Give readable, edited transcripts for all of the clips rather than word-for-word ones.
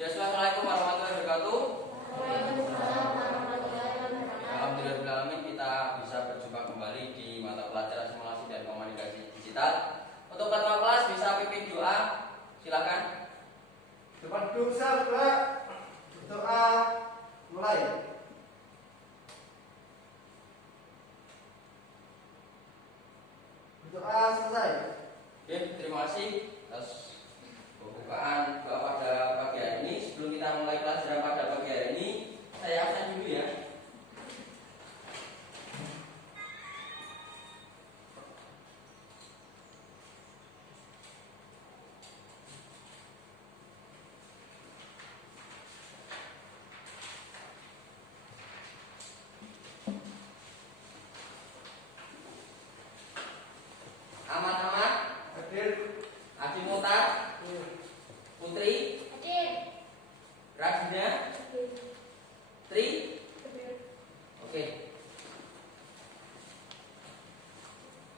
Ya, assalamualaikum warahmatullahi wabarakatuh. Waalaikumsalam warahmatullahi wabarakatuh. Alhamdulillah kita bisa berjumpa kembali di mata pelajaran simulasi dan komunikasi digital. Untuk pertama kelas bisa pimpin doa, silakan. Depan dosa doa mulai. Doa selesai. Oke, terima kasih atas pembukaan doa pada pagi hari ini. Sebelum kita mulai pelajaran pada pagi hari ini, saya absen dulu ya. Amat-amat, Hadir. Adi Mutar, Putri, Radina, Tri. Oke.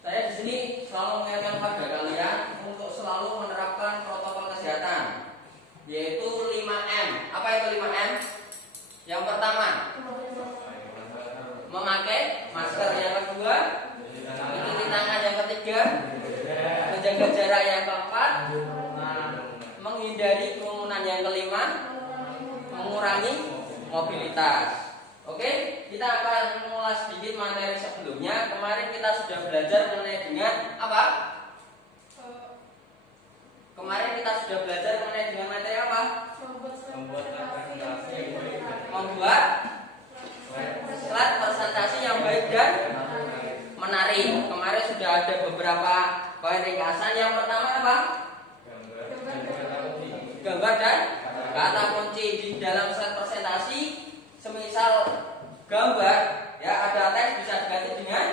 Saya di sini selalu mengingatkan pada kalian untuk selalu menerapkan protokol kesehatan, yaitu 5M. Apa itu 5M? Yang pertama, memakai masker. Yang kedua, mencuci tangan. Yang ketiga, menjaga jarak. Yang keempat, menghindari kerumunan. Yang kelima, mengurangi mobilitas. Oke, kita akan mengulas sedikit materi sebelumnya. Kemarin kita sudah belajar mengenai dengan apa? Kemarin kita sudah belajar mengenai dengan materi apa? Membuat slide presentasi yang baik dan menarik. Kemarin sudah ada beberapa poin ringkasan. Yang pertama apa? Gambar dan kata kunci. Di dalam slide presentasi, semisal gambar, ya ada teks bisa diganti dengan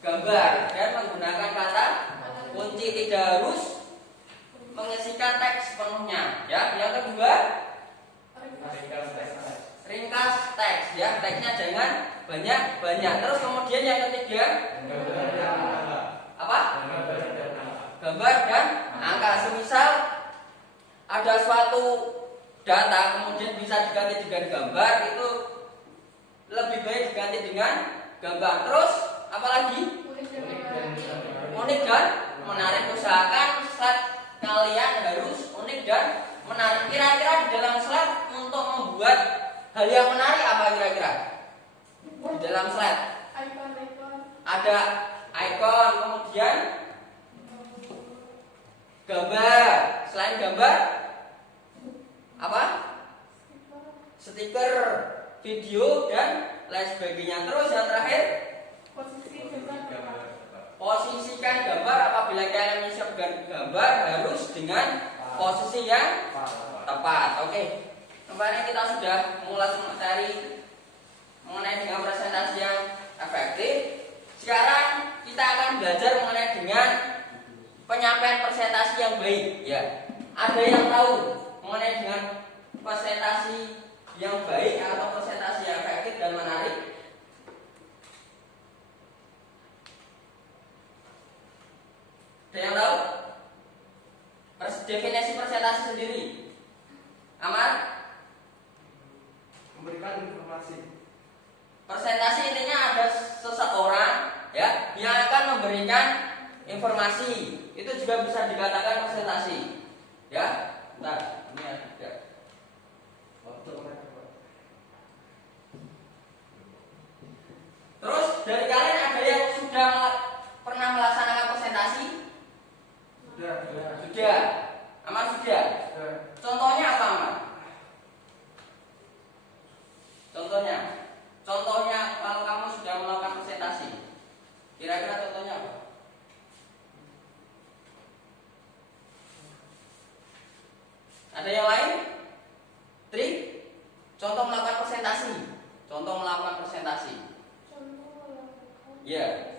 gambar dan menggunakan kata kunci. Tidak harus mengisikan teks sepenuhnya. Ya, yang kedua, ringkas teks. Ya, teksnya jangan banyak-banyak. Terus kemudian yang ketiga, apa? Gambar dan angka. Semisal ada suatu data kemudian bisa diganti dengan gambar, itu lebih baik diganti dengan gambar. Terus apalagi? Unik dan menarik. Usahakan slide kalian harus unik dan menarik. Kira-kira di dalam slide untuk membuat hal yang menarik apa kira-kira? Di dalam slide ada icon, kemudian gambar. Selain gambar, apa? Stiker, video dan lain sebagainya. Terus yang terakhir, posisikan gambar. Apabila kalian menyiapkan gambar harus dengan posisi yang tepat. Oke. Kemarin kita sudah mengulas materi mengenai dengan presentasi yang efektif. Sekarang kita akan belajar mengenai dengan penyampaian presentasi yang baik. Ya, ada yang tahu mengenai dengan presentasi yang baik atau presentasi yang efektif dan menarik? Ada yang tahu? Definisi presentasi sendiri. Amar? Memberikan informasi. Presentasi intinya ada seseorang ya yang akan memberikan informasi. Itu juga bisa dikatakan presentasi. Ya, bentar, ini ada. Terus dari kalian ada yang sudah pernah melaksanakan presentasi? Sudah. Amar sudah. Contohnya apa, Amar? Contohnya kalau kamu sudah melakukan presentasi, kira-kira contohnya apa? Ada yang lain? Tri? Contoh melakukan presentasi. Ya.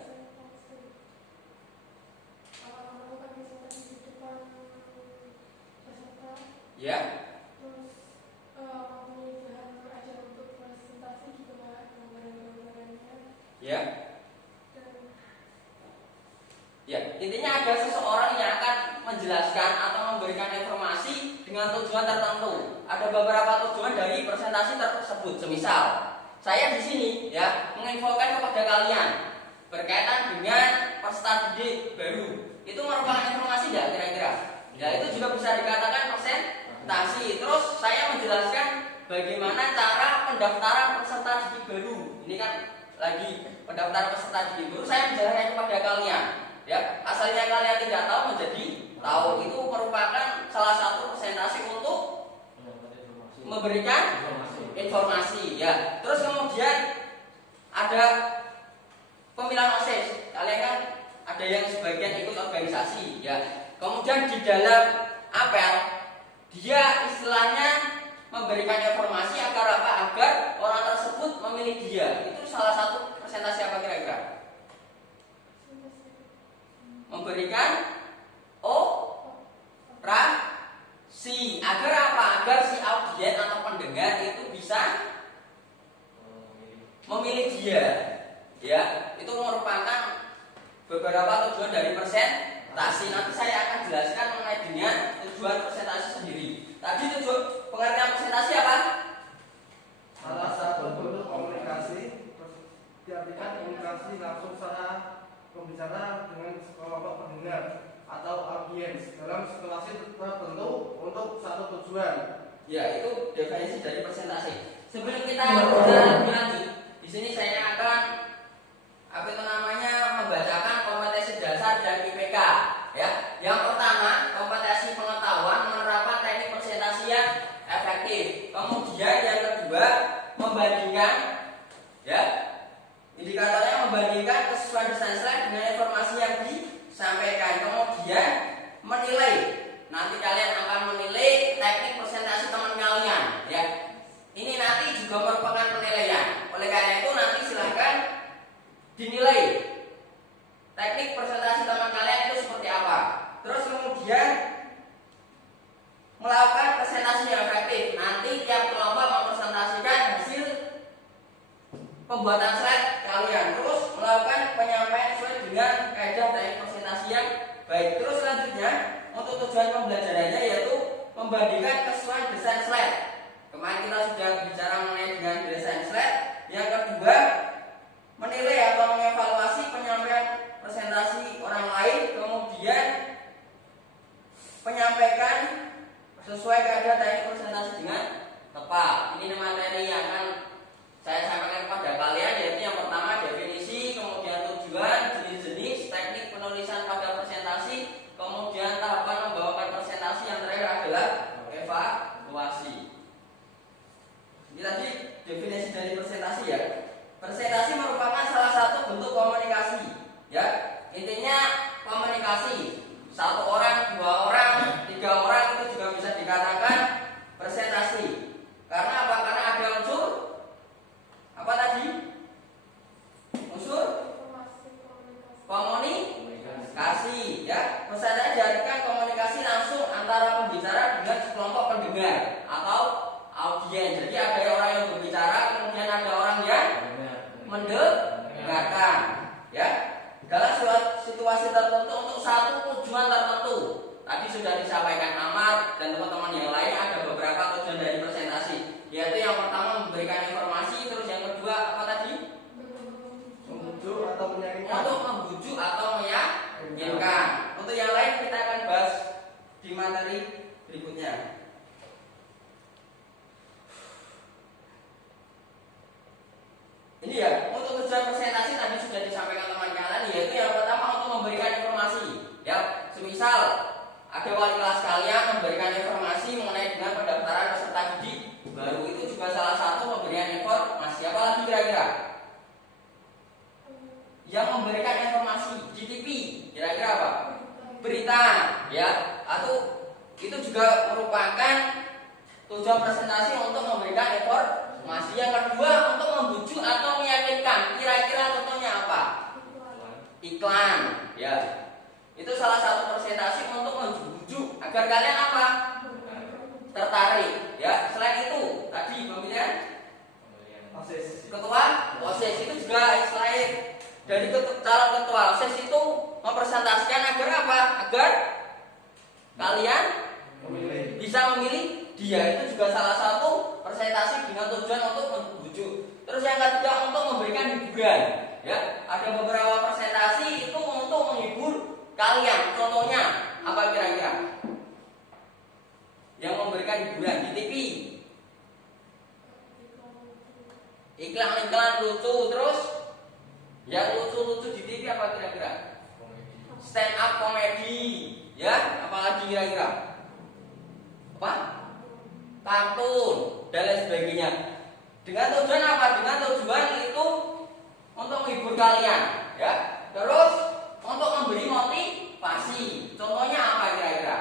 Ya. Ya. Ya, intinya ada seseorang yang akan menjelaskan atau memberikan informasi dengan tujuan tertentu. Ada beberapa tujuan dari presentasi tersebut. Semisal saya di sini ya menginfokan kepada kalian berkaitan dengan peserta didik baru. Itu merupakan informasi tidak kira-kira? Ya itu juga bisa dikatakan presentasi. Terus saya menjelaskan bagaimana cara pendaftaran peserta didik baru. Ini kan lagi pendaftaran peserta didik baru. Saya menjelaskan kepada kalian. Ya, asalnya kalian tidak tahu menjadi tahu. Itu merupakan salah satu presentasi untuk memberikan informasi. Ya. Terus kemudian ada pemilihan OSIS. Kalian kan ada yang sebagian ikut organisasi. Ya. Kemudian di dalam apel dia istilahnya memberikan informasi agar apa? Agar orang tersebut memilih dia. Itu salah satu presentasi apa kira-kira? Memberikan orasi. Agar apa? Agar si audien atau pendengar itu bisa memilih dia. Ya, itu merupakan beberapa tujuan dari presentasi. Nanti saya akan jelaskan mengenai dengan tujuan presentasi sendiri. Tadi tujuan pengertian presentasi apa? Salah satu bentuk komunikasi, diartikan komunikasi langsung secara pembicara dengan kelompok pendengar atau audiens dalam situasi tertentu untuk satu tujuan. Ya, itu definisi dari presentasi. Sebelum kita bicara lebih lanjut, di sini saya akan membacakan kompetensi dasar dan IPK. Ya, yang pertama kompetensi pengetahuan menerapkan teknik presentasi yang efektif. Kemudian yang kedua membandingkan, ya, indikatornya membandingkan kesesuaian desain slide dengan informasi yang disampaikan. Kemudian menilai. Nanti kalian akan menilai teknik presentasi teman kalian. Ya, ini nanti juga merupakan penilaian. Oleh karena itu nanti silahkan dinilai teknik presentasi teman kalian itu seperti apa. Terus kemudian melakukan presentasi yang efektif. Nanti tiap kelompok mempresentasikan hasil pembuatan slide kalian. Terus melakukan penyampaian sesuai dengan kaidah teknik presentasi yang baik. Terus selanjutnya untuk tujuan pembelajarannya yaitu membandingkan kesesuaian desain slide. Kemarin kita sudah bicara mengenai dengan desain slide. Yang kedua menilai atau mengevaluasi penyampaian presentasi orang lain. Kemudian menyampaikan sesuai kaidah teknik presentasi dengan tepat. Ini materi yang akan saya sampaikan kepada kalian, yaitu yang pertama definisi, kemudian tujuan, jenis-jenis, teknik penulisan pada presentasi, kemudian tahapan membawakan presentasi, yang terakhir adalah evaluasi. Ini tadi definisi dari presentasi ya. Presentasi merupakan salah satu bentuk komunikasi. Ya, intinya komunikasi. 1 orang, 2 orang, 3 orang itu juga bisa dikatakan presentasi. Karena apa? Karena ada unsur apa tadi? Unsur komunikasi. Ya, presentasi diartikan komunikasi langsung antara pembicara dengan sekelompok pendengar atau audiens. Jadi ada orang yang berbicara, kemudian ada orang yang mendengarkan. Ya, dalam situasi tertentu untuk satu tujuan tertentu. Tadi sudah disampaikan Amar dan teman-teman yang lain, ada beberapa tujuan dari presentasi, yaitu yang pertama memberikan informasi, terus yang kedua apa tadi? Membujuk atau meyakinkan. Untuk membujuk atau meyakinkan. Untuk yang lain kita akan bahas di materi berikutnya. Ini ya, untuk tujuan presentasi tadi sudah disampaikan teman kalian, yaitu yang pertama untuk memberikan informasi. Ya, semisal ada wali kelas kalian memberikan informasi mengenai dengan pendaftaran peserta didik baru, itu juga salah satu pemberian informasi. Apalagi kira-kira yang memberikan informasi di TV, kira-kira apa? Berita, ya, atau itu juga merupakan tujuan presentasi untuk memberikan informasi. Yang kedua untuk membujuk atau meyakinkan, kira-kira contohnya apa? Iklan, ya. Itu salah satu presentasi untuk membujuk agar kalian apa? Tertarik, ya. Selain itu, tadi pemilihan OSIS. ketua OSIS itu juga selain dari calon ketua OSIS itu mempresentasikan agar apa? Agar kalian Memilih. bisa memilih dia itu juga salah satu presentasi dengan tujuan untuk membujuk. Terus yang ketiga untuk memberikan hiburan. Ya, ada beberapa presentasi itu untuk menghibur kalian. Contohnya apa kira-kira? Yang memberikan hiburan di TV. Iklan-iklan lucu, terus yang lucu-lucu di TV apa kira-kira? Stand up komedi, ya, apalagi kira-kira? Apa? Kartun dan lain sebagainya. Dengan tujuan apa? Dengan tujuan itu untuk menghibur kalian, ya. Terus untuk memberi motivasi. Contohnya apa kira-kira?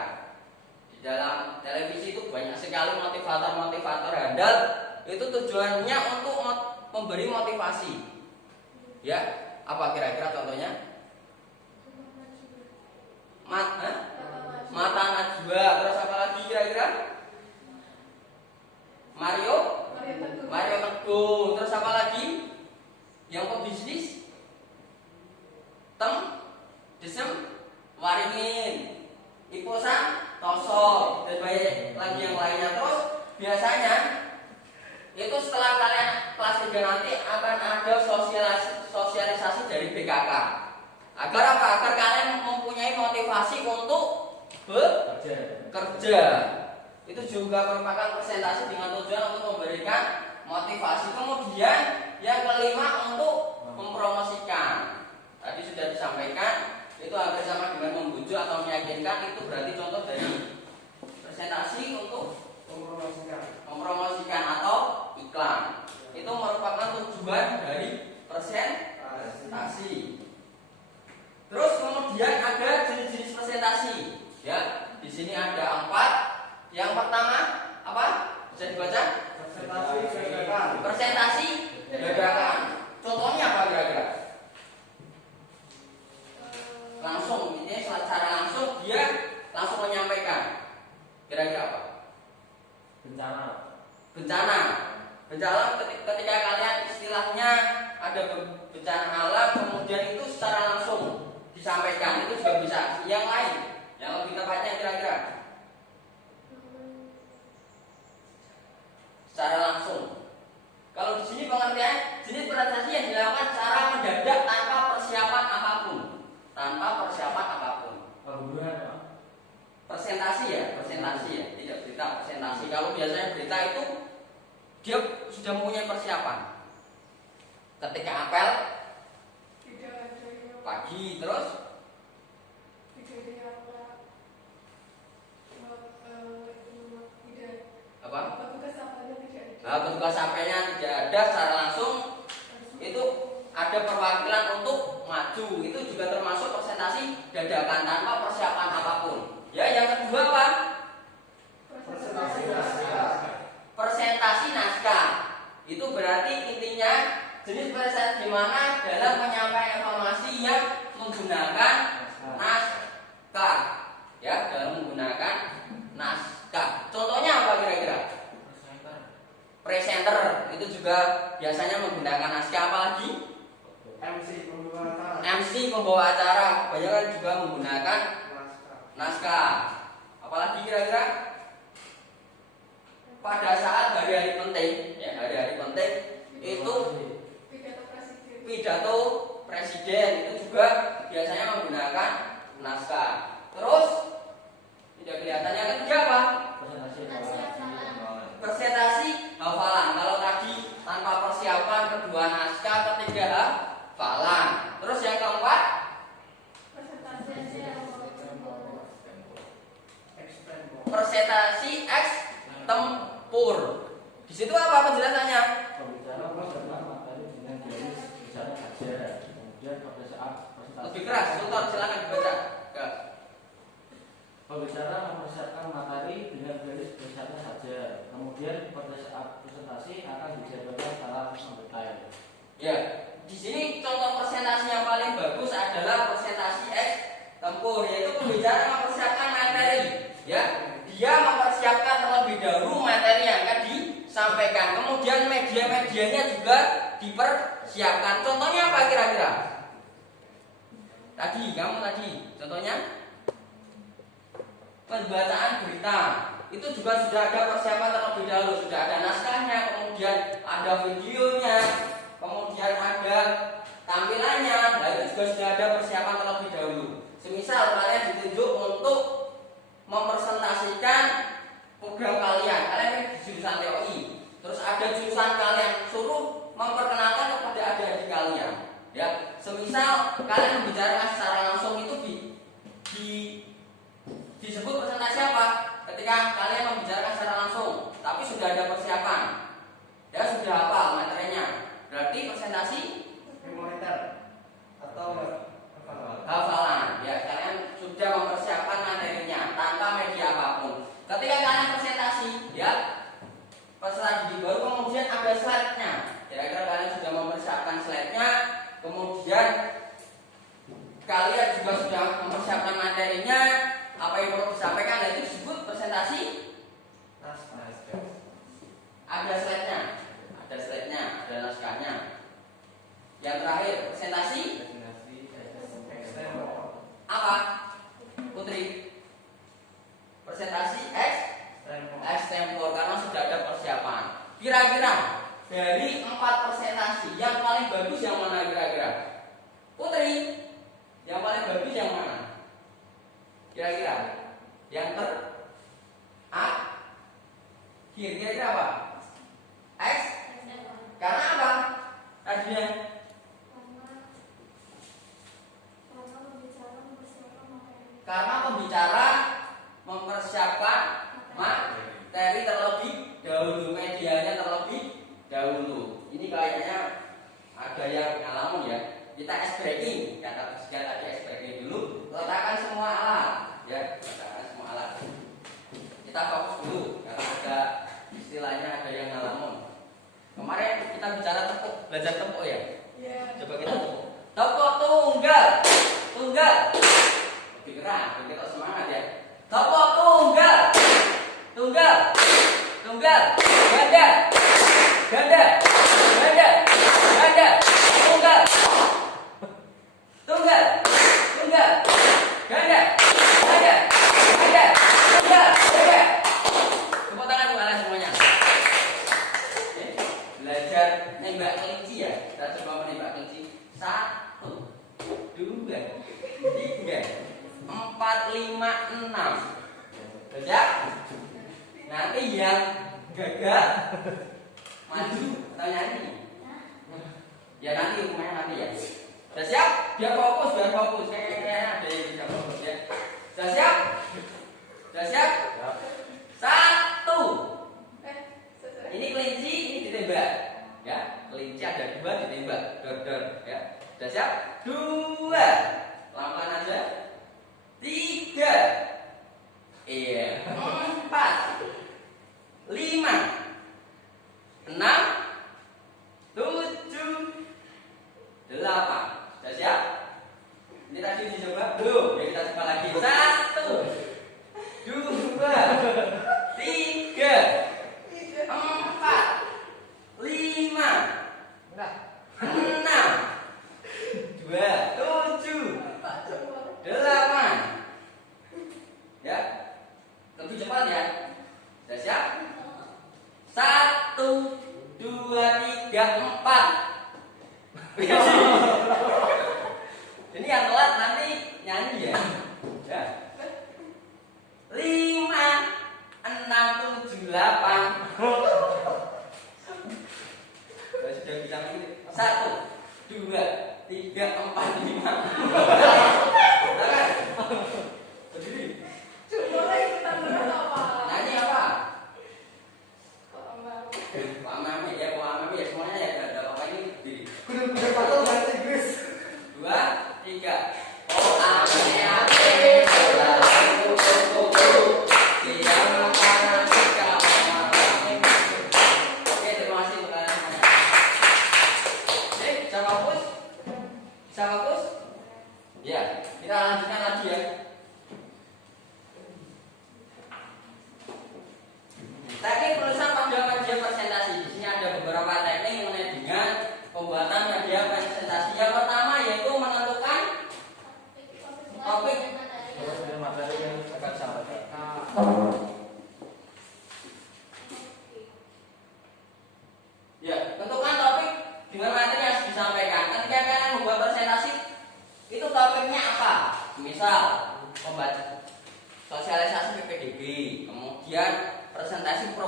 Di dalam televisi itu banyak sekali motivator-motivator handal. Itu tujuannya untuk memberi motivasi. Ya, apa kira-kira contohnya? Mata Najwa. Terus apa lagi kira-kira? Mario Teguh. Terus apa lagi? Yang pebisnis? Desem Waringin, Iposan Toso, dan banyak lagi yang lainnya. Terus biasanya itu setelah kalian kelas 3 nanti akan ada sosialisasi dari BKK. Agar apa? Agar kalian mempunyai motivasi untuk bekerja. Itu juga merupakan presentasi dengan tujuan untuk memberikan motivasi. Kemudian yang kelima untuk mempromosikan. Tadi sudah disampaikan itu hampir sama dengan membujuk atau meyakinkan. Itu berarti contoh dari presentasi untuk mempromosikan atau iklan. Itu merupakan tujuan dari presentasi. Terus kemudian ada jenis-jenis presentasi. Ya, di sini ada 4. Yang pertama apa? Bisa dibaca? Presentasi dadakan. Contohnya apa kira-kira? Langsung, ini secara langsung dia langsung menyampaikan. Kira-kira apa? Bencana. Ketika kalian istilahnya ada bencana alam, kemudian itu secara langsung disampaikan, itu juga bisa. Yang lain, yang lebih tepatnya kira-kira secara langsung. Kalau di sini pengertian jenis presentasi yang dilakukan secara mendadak tanpa persiapan apapun. Presentasi ya, tidak berita presentasi. Kalau biasanya berita itu dia sudah mempunyai persiapan. Ketika apel pagi, terus apa? Petugas sampainya tidak ada secara langsung. Itu ada perwakilan untuk maju. Itu juga termasuk presentasi dadakan tanpa persiapan apapun. Ya, yang kedua apa? Presentasi naskah. Itu berarti intinya jenis presentasi di mana dalam penyampaian informasi yang menggunakan naskah. Ya, dalam menggunakan naskah. Contohnya apa kira-kira? Presenter itu juga biasanya menggunakan naskah. Apalagi MC pembawa acara kebanyakan juga menggunakan naskah. Apalagi kira-kira pada saat hari-hari penting, ya hari-hari penting itu pidato presiden itu juga biasanya menggunakan naskah. Terus tidak kelihatan yang ketiga apa? Presentasi hafalan. Kalau tadi tanpa persiapan, kedua naskah, ketiga hafalan. Terus yang keempat presentasi ekstempor. Di situ apa penjelasannya? Lebih keras, Sultan silakan dibaca. Pembicara mempersiapkan materi dengan garis besarnya saja. Kemudian pada saat presentasi akan dijabarkan secara mendetail. Ya, di sini contoh presentasi yang paling bagus adalah presentasi ekstempor, yaitu pembicara mempersiapkan materi. Ya, dia mempersiapkan terlebih dahulu materi yang akan disampaikan. Kemudian media-medianya juga dipersiapkan. Contohnya apa kira-kira? Kamu tadi contohnya pembacaan berita. itu juga sudah ada persiapan terlebih dahulu, sudah ada naskahnya, kemudian ada videonya, kemudian ada tampilannya. Nah, itu juga sudah ada persiapan terlebih dahulu. Semisal kalian ditunjuk untuk mempresentasikan program kalian di jurusan TOI, terus ada jurusan kalian suruh memperkenalkan kepada adik-adik kalian. Ya, semisal kalian membicarakan secara langsung itu disebut presentasi apa? Ketika kalian membicarakan secara langsung, tapi sudah ada persiapan, ya sudah apa materinya, berarti presentasi memorikan atau hafalan. Ya, kalian sudah mempersiapkan materinya tanpa media apapun. Ketika kalian presentasi, ya presentasi baru kemudian ada slide-nya. Kira-kira kalian sudah mempersiapkan slide-nya, kemudian kalian juga sudah mempersiapkan materinya, apa yang perlu disampaikan, dan itu disebut presentasi. Ada slide-nya, ada naskahnya. Yang terakhir presentasi apa? Putri? Presentasi extempor karena sudah ada persiapan. Kira-kira dari 4 presentasi yang paling bagus yang mana kira-kira? Putri, yang paling bagus yang mana? Kira-kira? Yang kira-kira apa? X? Karena apa? Tadinya karena pembicara mempersiapkan materi terlebih dahulu, medianya terlebih dahulu. Ini kayaknya ada yang ngalamin ya. Kita ice breaking, kata tadi ice breaking dulu. Letakkan semua alat, ya, letakkan semua alat. Kita fokus dulu, karena ada istilahnya ada yang ngalamin. Kemarin kita bicara tepuk, belajar tepuk ya. Coba kita tepuk. Tepuk tunggal, tunggal. Lebih keras, biar kita semangat ya. Tepuk tunggal, tunggal, tunggal, ganda, ganda, ganda, ganda, tunggal, tunggal, tunggal, ganda, ganda, ganda, tunggal, ganda. Tepuk tangan kemana semuanya? Belajar nembak kelinci ya. Kita coba menembak kelinci. 1, 2, 3, 4, 5, 6. Siap? Nanti yang gagal maju atau nyanyi. Ya nanti hukumannya nanti ya. Sudah siap? Biar fokus, Kayaknya ada yang tidak fokus ya. Sudah siap? Sudah siap? 1. Ini kelinci, ini ditembak. Ya, kelinci ada 2 ditembak. Dor, ya. Sudah siap? 2. Pelan-pelan aja. 3. Iya. 4. 5. 6. 7. 8. Sudah siap? Ini tadi dicoba belum? Ya kita coba lagi. 1.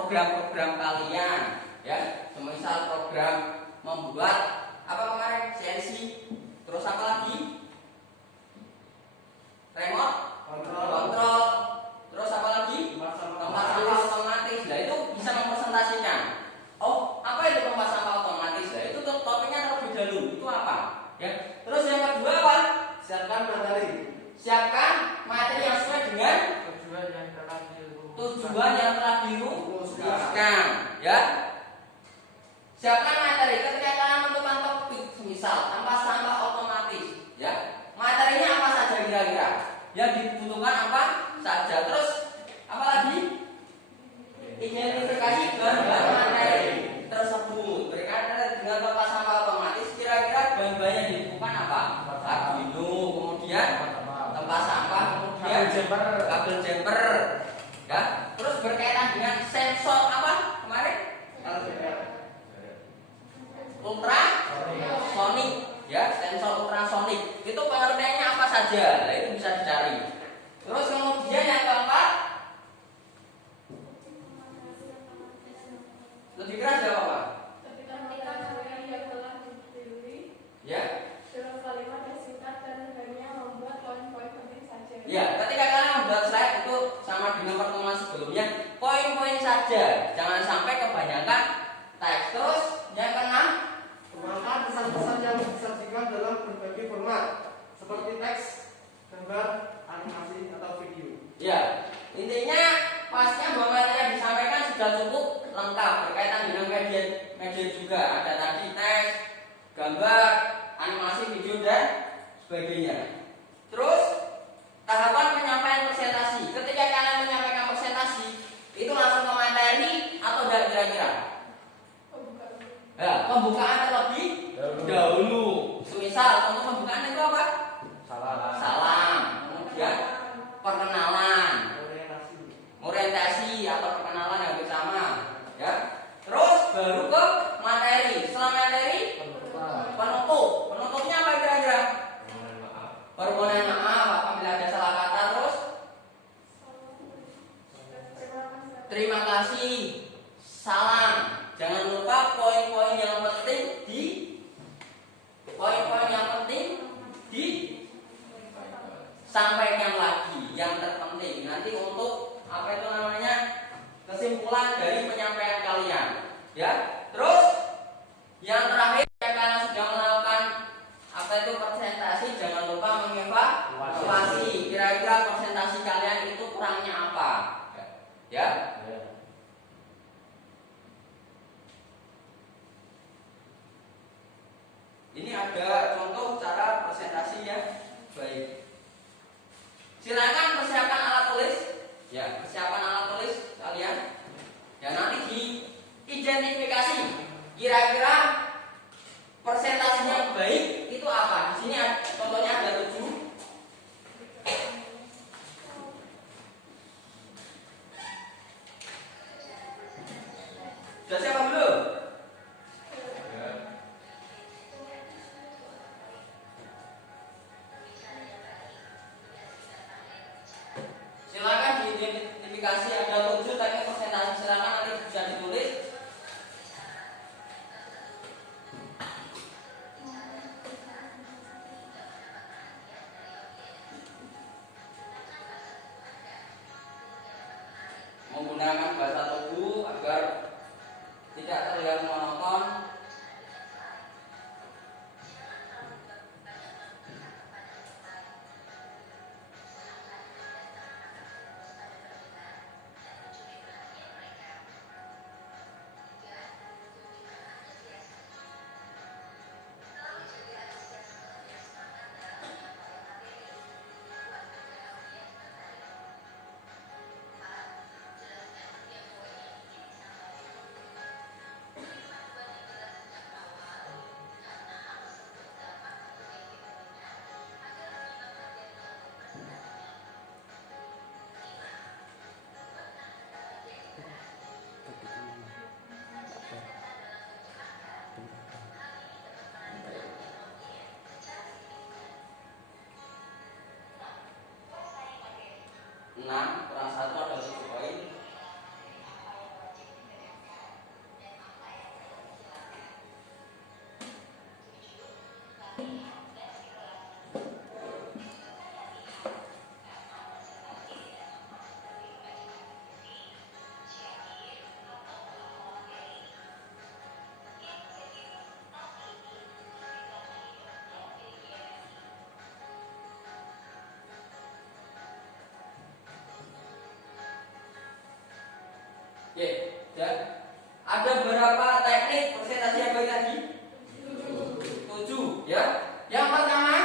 program-program kalian, ya. Semisal program membuat apa kemarin CNC, terus apa lagi? Remote kontrol, terus apa lagi? Tempat sampah otomatis. Nah itu bisa mempresentasikan. Oh, apa itu tempat sampah otomatis? Nah itu topiknya terlebih dahulu. Itu apa? Ya. Terus yang kedua apa? Siapkan materi. Siapkan materi yang sesuai dengan tujuan yang telah dirumuskan. Ya. Siapkan materi ketika kalian menentukan topik, misal tempat sampah otomatis. Ya. Materinya apa saja kira-kira? Yang dibutuhkan apa saja? Terus apa lagi? Identifikasi bahan-bahan materi tersebut. Berkaitan dengan tempat sampah otomatis, kira-kira bahan-bahan yang dibutuhkan apa? Arduino, kemudian tempat sampah, kemudian kabel jumper, ya. Terus berkaitan dengan sensor apa kemarin? Ultrasonik, ya, sensor ultrasonik. Itu pengertiannya apa saja? Nah, itu bisa dicari. Terus kemudian yang keempat, lebih keras jawab apa? Ketika materi yang telah dipilih Ya. dalam kalimat yang singkat dan hanya membuat poin-poin penting saja. Ya, ketika kalian membuat slide itu sama dengan pertemuan sebelumnya, poin-poin saja, jangan sampai kebanyakan teks. Terus yang keenam, Mengangkat pesan-pesan yang disajikan dalam berbagai format seperti teks, gambar, animasi atau video. ya, intinya pastinya bahwa materi yang disampaikan sudah cukup lengkap berkaitan dengan media juga. Ada tadi teks, gambar, animasi, video dan sebagainya. Terus tahapan penyampaian presentasi. Ketika kalian menyampaikan presentasi, itu langsung ke materi atau tidak kira-kira? Ya, pembukaan terlebih dahulu. Misal contoh pembukaan itu apa? Salam. Kemudian perkenalan, orientasi atau perkenalan yang bersama, ya. Terus baru ke materi. Setelah materi, penutup. Penutupnya apa kira-kira? Permohonan maaf apabila ada salah kata. Terus terima kasih, salam. Jangan lupa poin-poin yang penting disampaikan lagi yang terpenting nanti untuk apa itu namanya kesimpulan dari penyampaian kalian, ya. Terus yang terakhir, jika kalian sudah melakukan apa itu presentasi, jangan lupa mengevaluasi kira-kira presentasi kalian itu kurangnya apa, ya. Ini ada contoh cara presentasi yang baik. Silakan persiapkan alat tulis. Ya, persiapan alat tulis kalian. Ya, nanti diidentifikasi kira-kira presentasi yang baik itu apa. Di sini contohnya ada 7. Sudah siapa belum? Silakan diidentifikasi ada 7 teknik presentasi. Silakan nanti bisa ditulis. Menggunakan bahasa tubuh agar tidak terlihat monoton. Kurang 1 ada 7 poin. Oke, ya. Ada berapa teknik presentasi yang baik tadi? 7, ya. Yang pertama,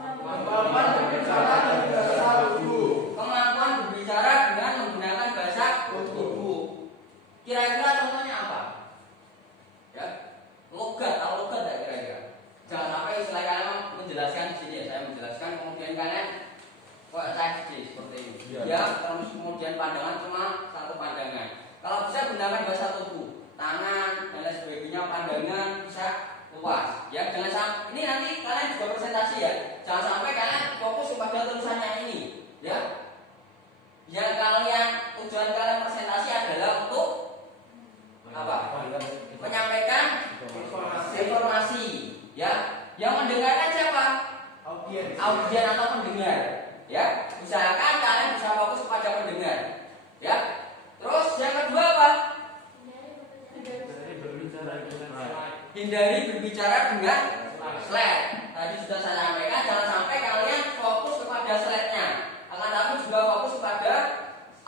Kemampuan berbicara dan bahasa tubuh. kemampuan berbicara dengan menggunakan bahasa tubuh. Kira-kira contohnya apa? Ya, logat, tahu logat tidak kira-kira? Jangan sampai istilah kalian menjelaskan di sini ya, saya menjelaskan kemudian kalian kok saya seperti ini. Iya. Ya, terus kemudian pandangan cuma satu pandangan. Kalau bisa gunakan bahasa tubuh, tangan dan lain sebagainya, pandangan bisa luas. Ya, jangan sampai ini nanti kalian juga presentasi ya. Jangan sampai kalian fokus kepada tulisannya ini, ya. Yang kalian tujuan kalian presentasi adalah untuk apa? Menyampaikan informasi, ya. Yang mendengarkan siapa? Audiens. Audien atau pendengar, ya. Usahakan kalian bisa fokus kepada pendengar, ya. Terus yang kedua apa? Hindari berbicara dengan slide. Tadi sudah saya sampaikan, jangan sampai kalian fokus kepada slide-nya, akan tapi juga fokus kepada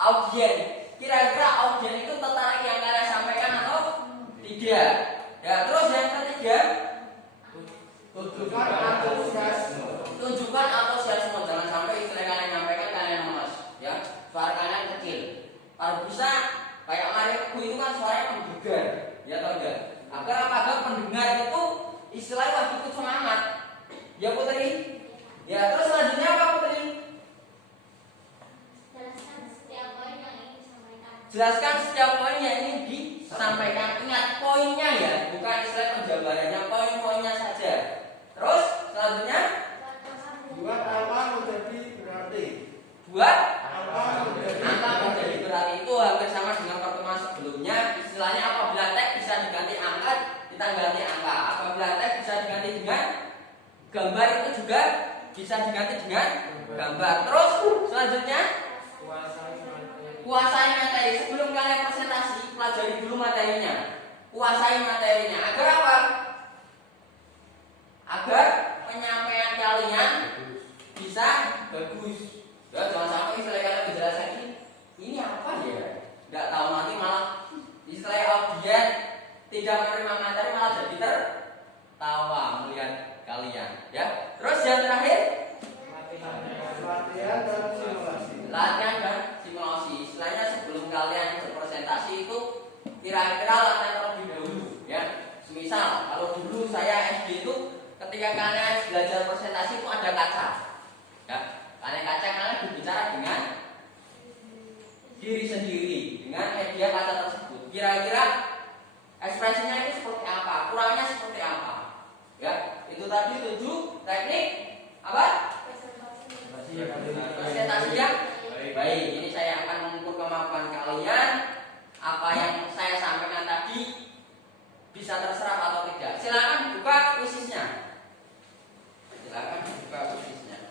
audien. Kira-kira audien itu tertarik yang kalian sampaikan atau tidak? Ya, terus yang ketiga, Tunjukkan antusiasme. tunjukkan antusiasme. Jangan sampai istilah kalian sampaikan kalian lemas, ya. Suara kalian kecil. Kalau bisa kayak Mario Teguh itu kan suaranya menggelegar, ya atau enggak? Agar pendengar itu istilahnya ikut semangat. Ya Putri. Ya, terus selanjutnya apa Putri? Jelaskan setiap poin yang ingin disampaikan. Ingat poinnya ya, bukan istilah penjabarannya, poin-poinnya saja. Terus selanjutnya Buat apa menjadi berarti? buat Apa menjadi angka menjadi berarti. Itu hampir sama dengan pertemuan sebelumnya. Istilahnya apabila teks bisa diganti angka, kita ganti angka. Apabila teks bisa diganti dengan gambar, itu juga bisa diganti dengan gambar. Terus selanjutnya kuasai materi. Sebelum kalian presentasi, pelajari dulu materinya. Kuasai materinya. Agar apa? Agar penyampaian kalian bisa bagus. Ya, jangan sampai istilah kalian menjelaskan ini apa ya? Nggak tahu nanti malah istilah audien tidak menerima materi malah jadi tertawa melihat kalian. Ya. Terus yang terakhir, latihan dan simulasi? latihan dan simulasi. Istilahnya sebelum kalian berpresentasi itu kira-kira latihan terlebih dahulu, ya. Semisal kalau dulu saya SD itu ketika kalian belajar presentasi itu ada kaca, ya. Kalian berbicara dengan diri sendiri dengan media kaca tersebut. Kira-kira ekspresinya itu seperti apa, kurangnya seperti apa, ya. Itu tadi 7 teknik apa? Presentasi yang baik. Ini saya akan mengukur kemampuan kalian. Apa yang saya sampaikan tadi bisa terserap atau tidak. Silakan buka kuisisnya. Silakan buka kuisisnya.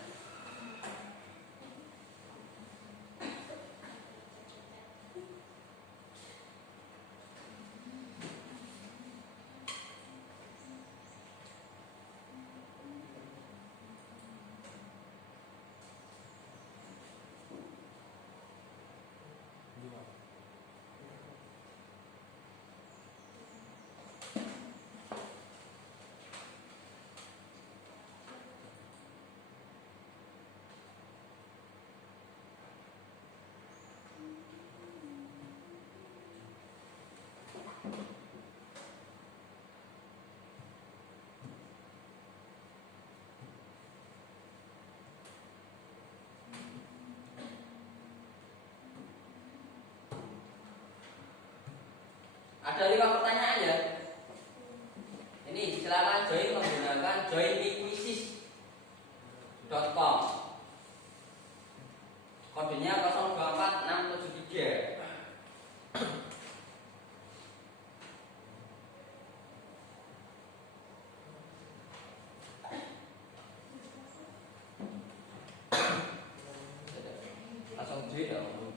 Ada 5 pertanyaan ya. Ini silakan join menggunakan joinliquisis.com. Kodenya 024673. Langsung join dong.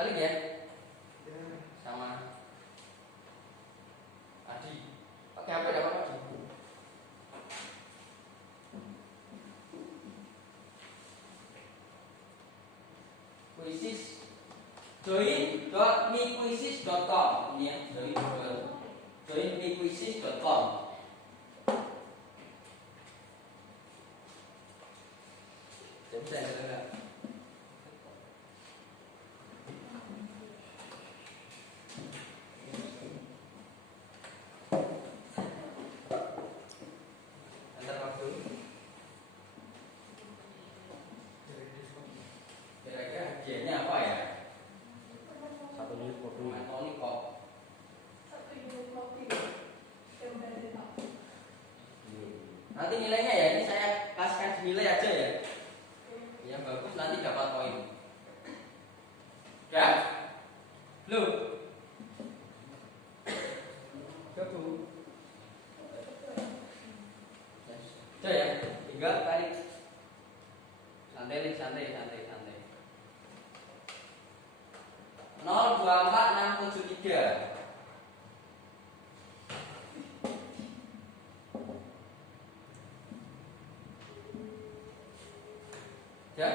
Salim ya sama Adi. Pakai HP dapat Adi. Quizzes join.mequizzes.com ini ya, join.mequizzes.com. Bisa enggak? Antar waktu. Kira-kira hadiahnya apa ya? Satu unit kopi. Toni kok. Satu unit kopi. Gambar itu. Nanti nilainya ya, ini saya kasihkan nilai aja ya. Yang bagus nanti dapat poin. Ya? Lu. Gabung. Sudah ya, tinggal tarik. Santai. 024673. Ya?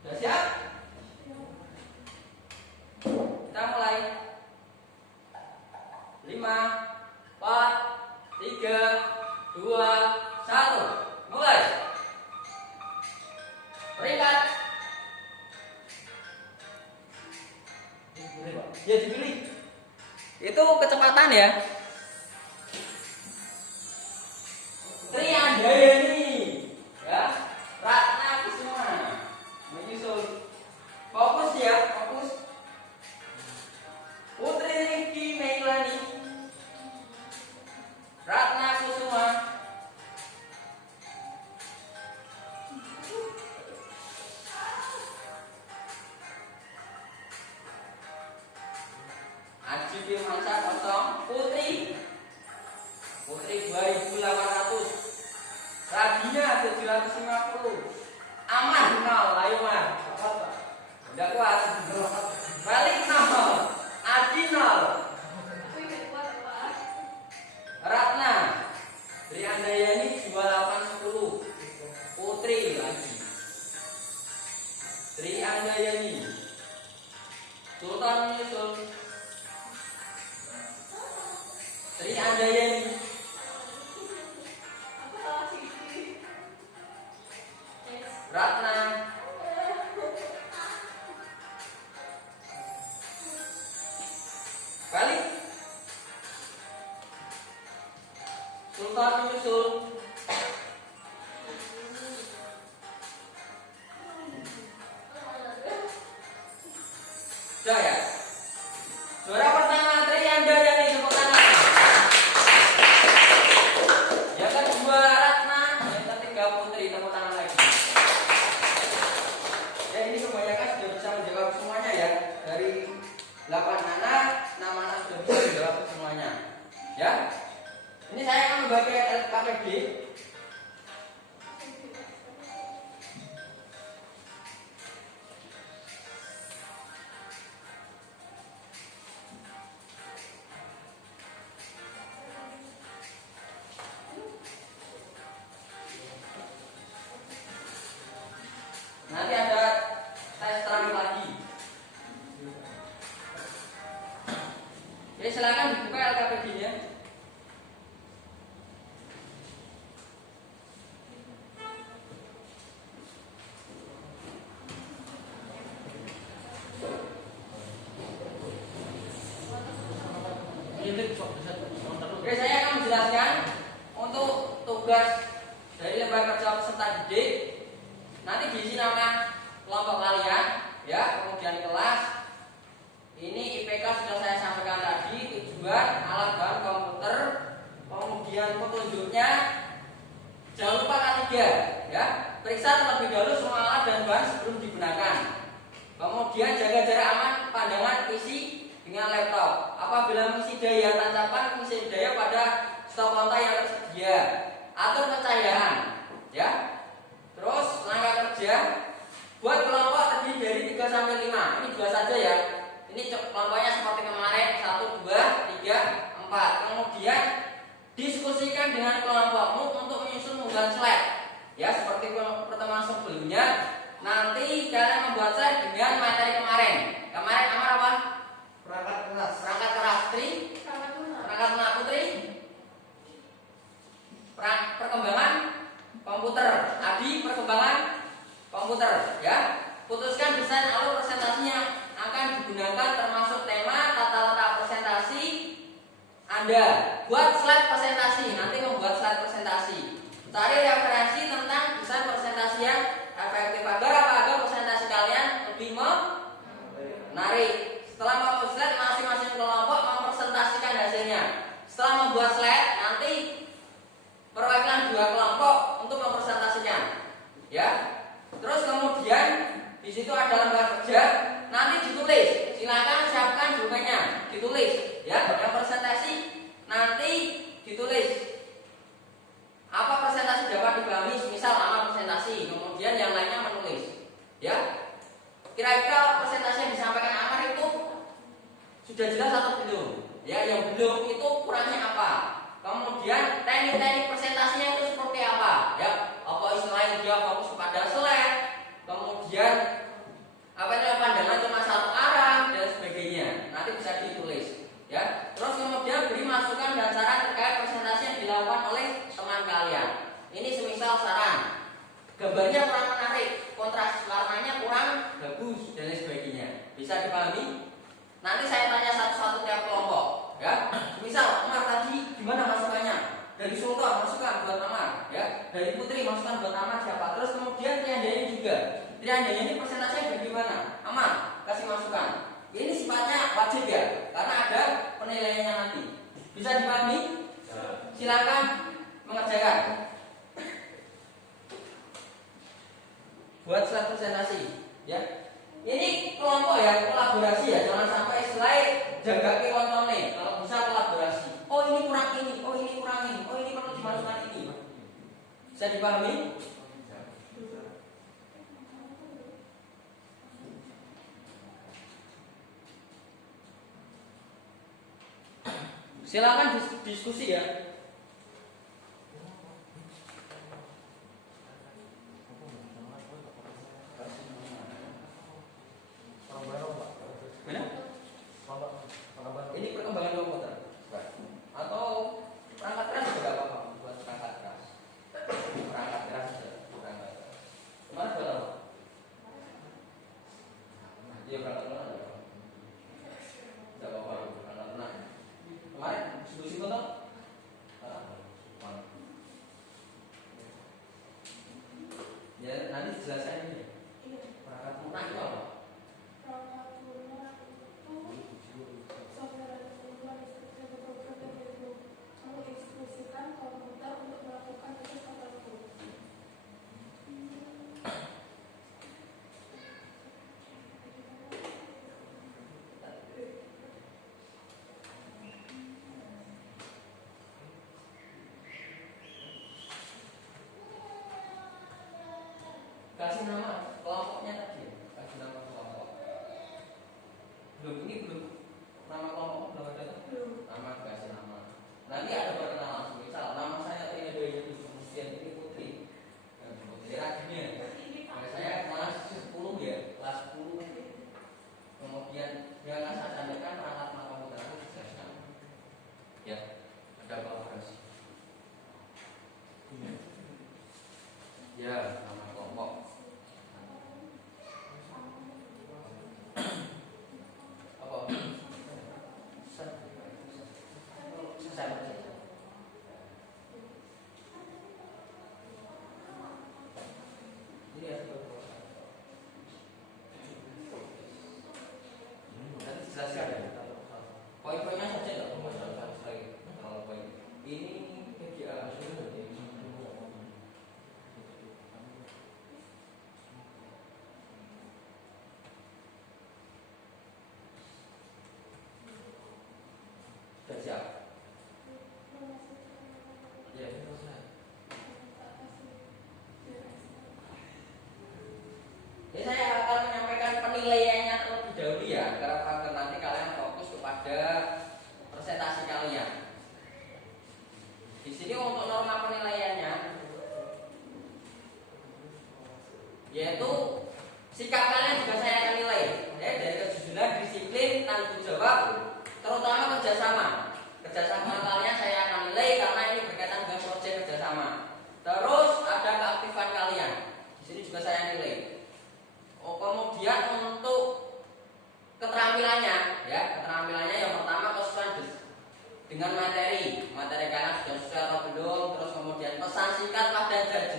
Sudah siap? Kita mulai. 5, 4, 3, 2, 1. Mulai. Peringkat. Ya dipilih. Itu kecepatan ya. Triandayani. Ya. Ratna Kusuma. Menyusul. Fokus ya, fokus. Putri Rifki Meilani. Ratna Kusuma. Aji Firmansyah kosong. Putri 2800. Radinya 750. Aman 0. Ayo Mas. Udah kuat. Balik 0. Adi 0. Aku ingat kuat Pak. Ratna Triandayani 2810. Putri lagi. Triandayani. Sultan menyusul. Triandayani. Aku salah sisi. Yes. Ratna. Balik. Sultan menyusul. Sudah ya? Juara pertama Triandayani, tepuk tangan. Yang kedua Ratna, yang ketiga Putri, tepuk tangan lagi. Ya ini kebanyakan sudah bisa menjawab semuanya ya. Dari 8 anak, 6 anak sudah bisa menjawab semuanya. Ya. Ini saya akan membagi LKPD. Nanti ada tes terakhir lagi. Jadi silakan dibuka LKPD-nya. Oke, saya akan menjelaskan untuk tugas dari lembaga kerja peserta didik. Nanti diisi nama kelompok kalian, ya, kemudian kelas. Ini IPK sudah saya sampaikan tadi, tujuan, alat bahan komputer, kemudian petunjuknya. Jangan lupa K3, ya. Periksa terlebih dahulu semua alat dan bahan sebelum digunakan. Kemudian jaga jarak aman pandangan PC dengan laptop. Apabila mengisi daya tancapkan mengisi daya pada stop kontak yang tersedia. Atur pencahayaan, ya. Terus langkah kerja buat kelompok Diskusikan dengan kelompokmu untuk menyusun unggahan slide. Ya, seperti pertemuan sebelumnya, nanti kalian membuat slide dengan materi kemarin. Kemarin Amar apa? Perangkat keras. Perangkat keras. Tri? Perangkat lunak. Perangkat lunak. Putri? Perkembangan komputer. Adi, perkembangan komputer. Ya, putuskan desain alur presentasinya akan digunakan termasuk tema, tata letak presentasi. Anda buat slide presentasi, nanti membuat slide presentasi. Cari referensi tentang desain presentasi yang efektif agar presentasi kalian lebih menarik. Setelah membuat slide, masing-masing kelompok mempresentasikan hasilnya. Setelah membuat slide, nanti perwakilan dua kelompok untuk mempresentasikan. Ya. Terus kemudian di situ ada lembar kerja, nanti ditulis. Silakan siapkan dokumennya, ditulis. Ya, yang presentasi nanti ditulis. Apa presentasi dapat dipahami? Misal Amar presentasi, kemudian yang lainnya menulis. Ya. Kira-kira presentasi yang disampaikan Amar itu sudah jelas atau belum? Ya, yang belum itu kurangnya apa? Kemudian teknik-teknik presentasinya itu seperti apa? Ya, apa istilahnya dia fokus pada slide, kemudian apa itu pandangan cuma satu arah dan sebagainya. Nanti bisa ditulis. Ya, terus kemudian beri masukan dan saran terkait presentasi yang dilakukan oleh teman kalian. Ini semisal saran, gambarnya kurang menarik, kontras warnanya kurang bagus dan lain sebagainya. Bisa dipahami? Nanti saya tanya satu-satu tiap kelompok. Ya, misal Amar tadi gimana masukannya? Dari Sultan masukan buat Amar. Ya, dari Putri masukan buat Amar siapa? Terus kemudian Triandanya juga. Triandanya ini presentasinya bagaimana? Amar kasih masukan. Ini sifatnya wajib ya, karena ada penilaiannya nanti. Bisa dipahami? Silakan mengerjakan. Buat slide presentasi, ya. Ini kelompok ya, kolaborasi ya. Jangan sampai slide jaga kelompoknya. Kalau bisa kolaborasi. Oh ini kurang ini, oh ini kurang ini, oh ini perlu dimasukkan ini. Bisa dipahami? Silakan diskusi ya. Ini perkembangan komputer atau perangkat keras juga gak apa-apa. Buat perangkat keras. Perangkat keras saja. Perangkat keras. Kemarin buat apa? Iya perangkat lunak. Gak apa-apa. Perangkat lunak. Kemarin diskusi foto? Ya nanti dijelaskan ini. Perangkat lunak itu apa? Perangkat lunak itu software menginstruksikan komputer untuk melakukan tugas tertentu. Kasih nama kelompoknya tadi. Kasih nama kelompok. Belum nama kelompok belum ada. Nama kasih nama. Nanti ada perkenalan. Misal nama saya ini ada kemudian ini Putri. Putri Ragnia. Saya kelas 10 ya, kelas 10. Kemudian yang akan saya sampaikan perangkat komputer itu dijelaskan. Ya, ada kolaborasi. Ya, nama kelompok. Apa? Selesai. Ini ya. Nanti dijelaskan ya. Poin-poinnya saja nggak masalah lagi. Kalau poin ini PGA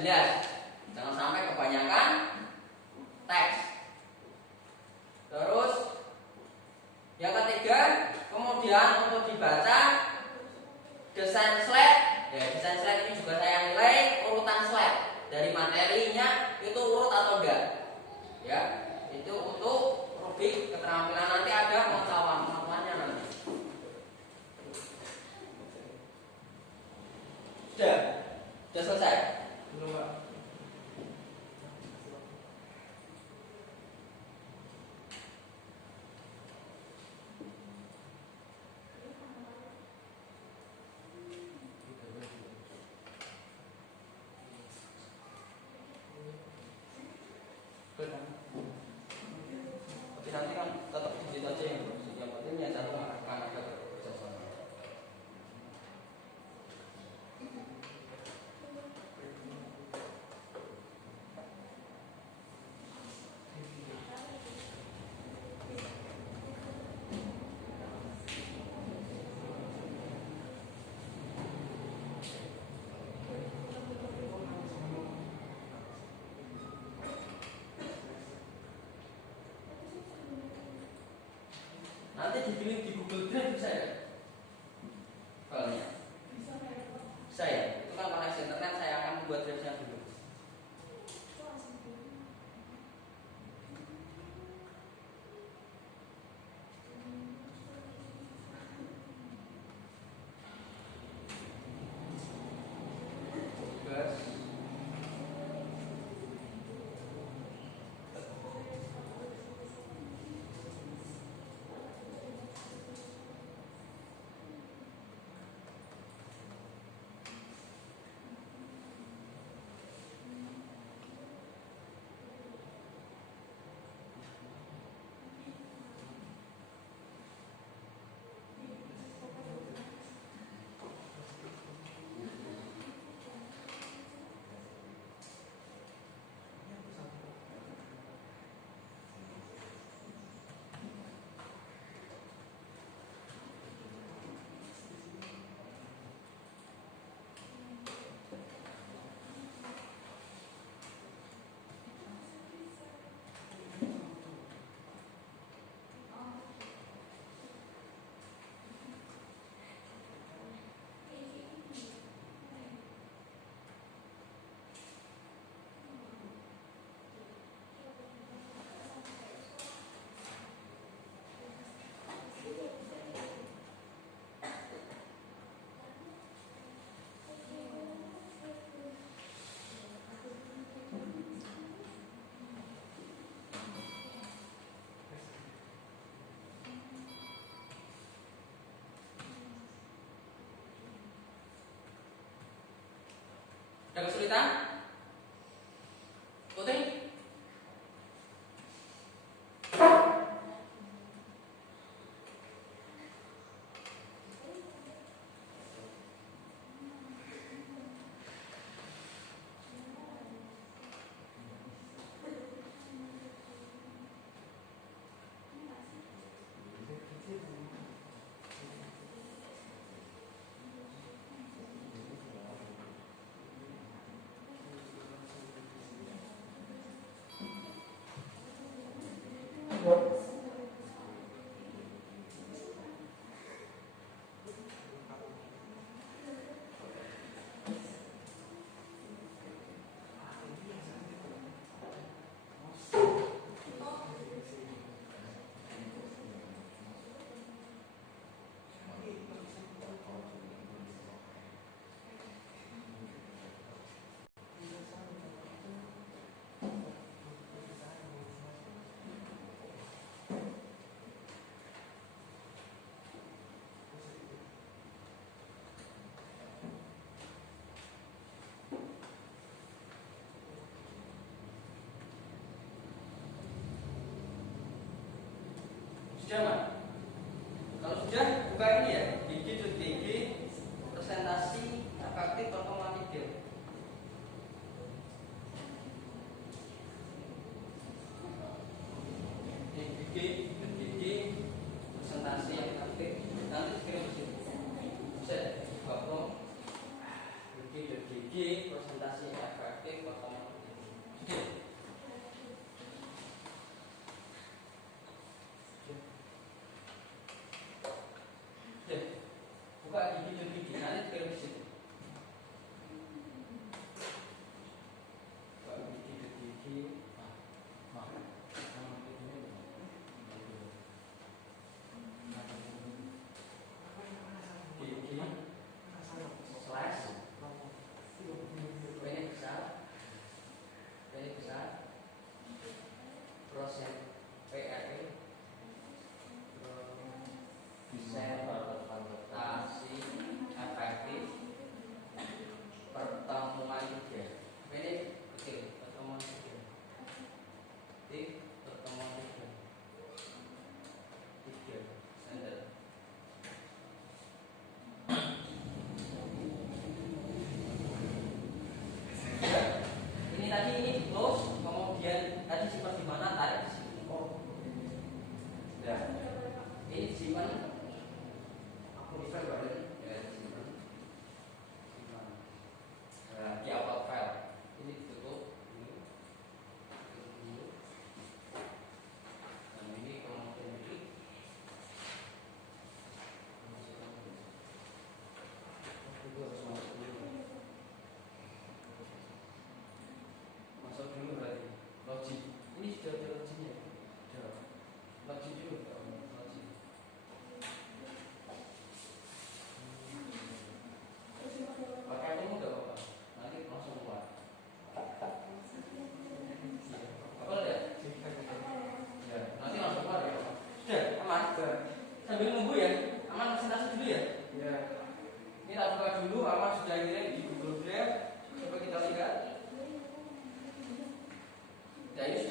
jelas. Jangan sampai kebanyakan teks. Terus yang ketiga, kemudian untuk dibaca desain slide. Ya, desain slide ini juga saya nilai urutan slide dari materinya itu urut atau enggak. Ya, itu untuk rubrik keterampilan, nanti ada pengetahuan-pengetahuannya nanti. Sudah selesai. Belum, Pak. Tapi nanti kan tetap digit aja yang bagus. Yang penting yang satu akan ada kerjasama. Nanti dikirim di Google Drive bisa ya? Filenya bisa ya? Itu kan koneksi internet, saya akan membuat drive-nya dulu. Tugas. Ada kesulitan? Putri? Sudah, Mas? Kalau sudah, buka ini ya, gigi.gg presentasi efektif otomatis. Gigi presentasi efektif. Nanti kirim ke sini. Bisa, buka Gigi presentasi efektif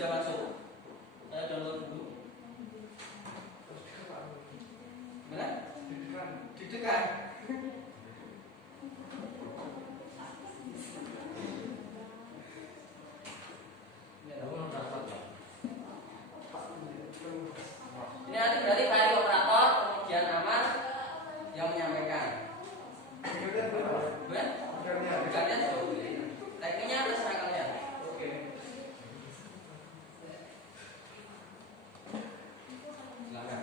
sudah masuk. Saya download dulu. Mana? Didekan. Ini nanti berarti file operator, kemudian aman yang menyampaikan. Bukan? Kalian tekniknya terserah kalian. Oke. Silakan.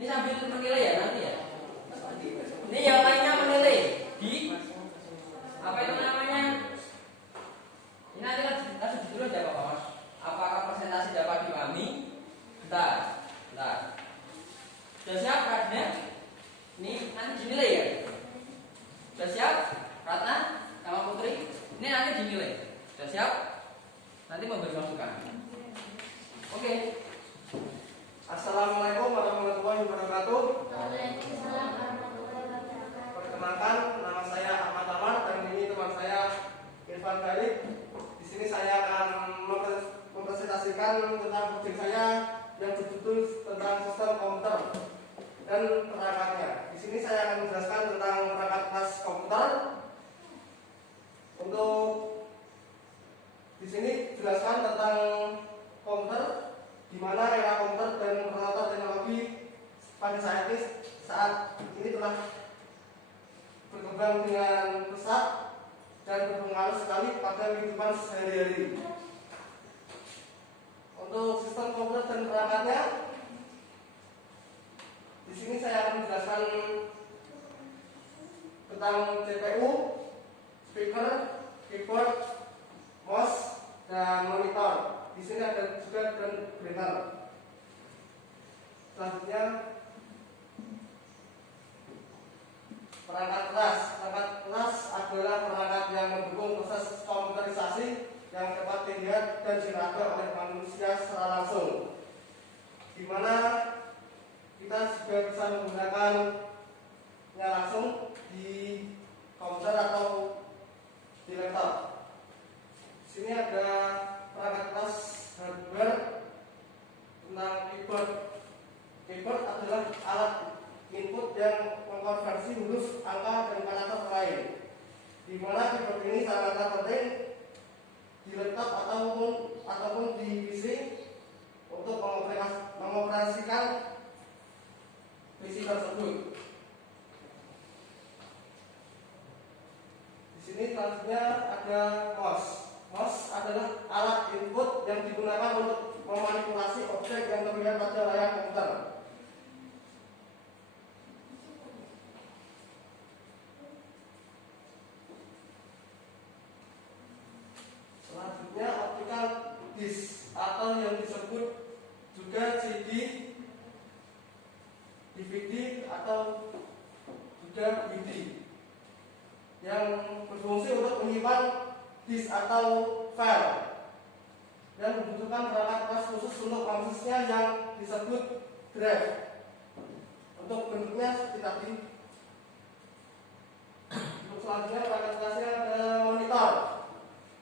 Ini sambil menilai ya nanti ya. Ini yang lainnya menilai di apa itu namanya? Ini nanti kasih dulu aja Bapak Mas. Apakah presentasi dapat dipahami? Bentar. Sudah siap kartunya? Ini nanti dinilai ya. Sudah siap? Ratna sama Putri? Ini nanti dinilai. Sudah siap? Nanti memberi masukan. Oke. Assalamualaikum warahmatullahi wabarakatuh. Waalaikumsalam warahmatullahi wabarakatuh. Perkenalkan, nama saya Ahmad Amar dan ini teman saya Irfan Galib. Di sini saya akan mempresentasikan tentang project saya yang berjudul tentang sistem komputer dan perangkatnya. Di sini saya akan menjelaskan tentang perangkat kelas komputer. Untuk di sini jelaskan tentang komputer, di mana era komputer dan peralatan teknologi pada saat ini telah berkembang dengan pesat dan berpengaruh sekali pada kehidupan sehari-hari. Untuk sistem komputer dan perangkatnya, di sini saya akan menjelaskan tentang CPU, speaker, keyboard, mouse, dan monitor. Di sini ada juga printer. Selanjutnya perangkat kelas. Perangkat kelas adalah perangkat yang mendukung proses komputerisasi yang dapat dilihat dan diraba oleh manusia secara langsung, di mana kita juga bisa menggunakannya langsung di komputer atau di laptop. Di sini ada perangkat kelas hardware tentang keyboard. Keyboard adalah alat input yang mengkonversi huruf, angka, dan karakter lain, di mana keyboard ini sangat penting di laptop ataupun di PC untuk mengoperasikan PC tersebut. Di sini selanjutnya ada mouse. Mouse adalah alat input yang digunakan untuk memanipulasi objek yang terlihat pada layar komputer. Selanjutnya optical disk atau yang disebut juga CD, DVD atau juga DVD, yang berfungsi untuk menyimpan disk atau file dan membutuhkan perangkat kelas khusus untuk prosesnya yang disebut drive. Untuk bentuknya seperti tadi. Untuk selanjutnya perangkat kelasnya ada monitor.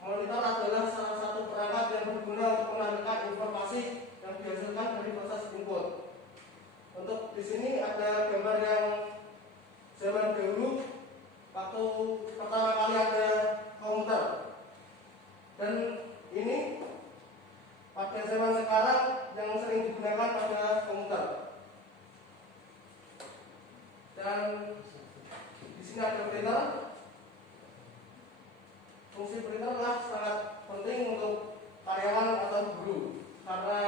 Monitor adalah salah satu perangkat yang berguna untuk menampilkan informasi yang dihasilkan dari proses input. Untuk di sini ada gambar yang zaman dahulu waktu pertama kali ada komputer, dan ini pada zaman sekarang yang sering digunakan pada komputer. Dan di sini ada printer. Fungsi printer adalah sangat penting untuk karyawan atau guru karena